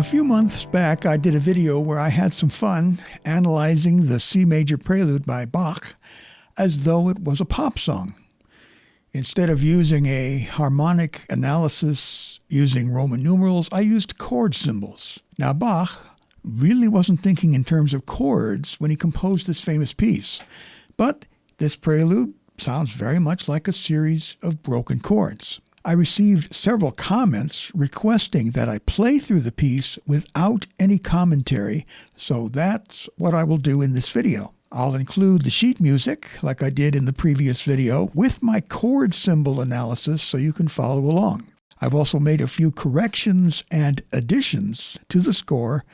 A few months back, I did a video where I had some fun analyzing the C major Prelude by Bach as though it was a pop song. Instead of using a harmonic analysis using Roman numerals, I used chord symbols. Now, Bach really wasn't thinking in terms of chords when he composed this famous piece, but this prelude sounds very much like a series of broken chords. I received several comments requesting that I play through the piece without any commentary, so that's what I will do in this video. I'll include the sheet music, like I did in the previous video, with my chord symbol analysis so you can follow along. I've also made a few corrections and additions to the score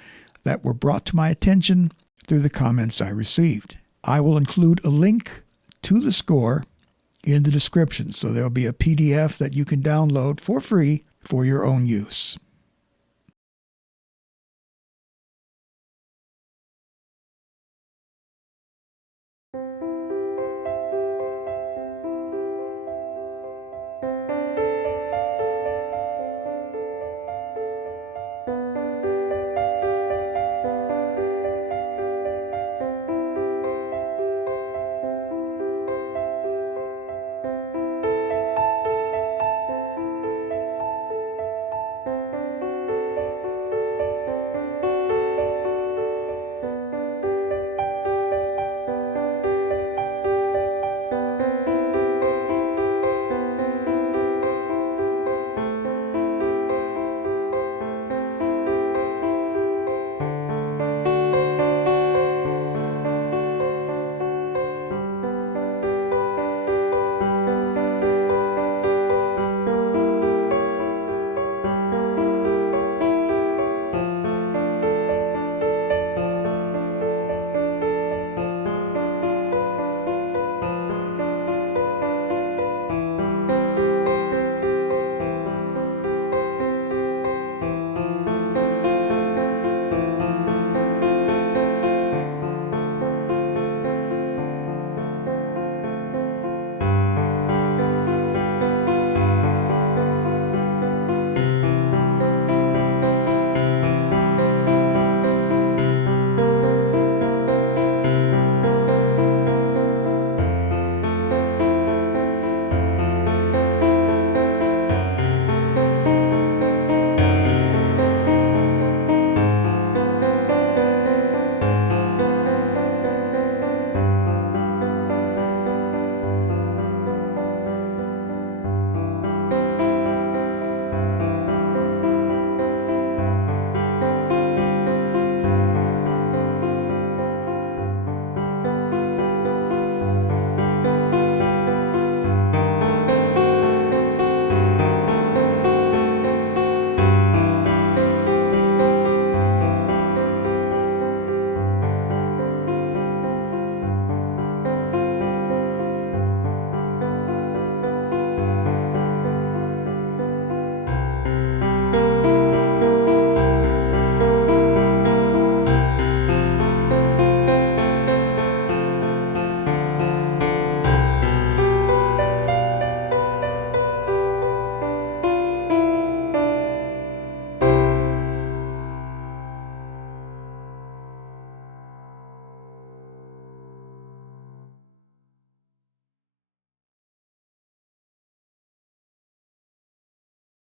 that were brought to my attention through the comments I received. I will include a link to the score in the description, so there'll be a PDF that you can download for free for your own use.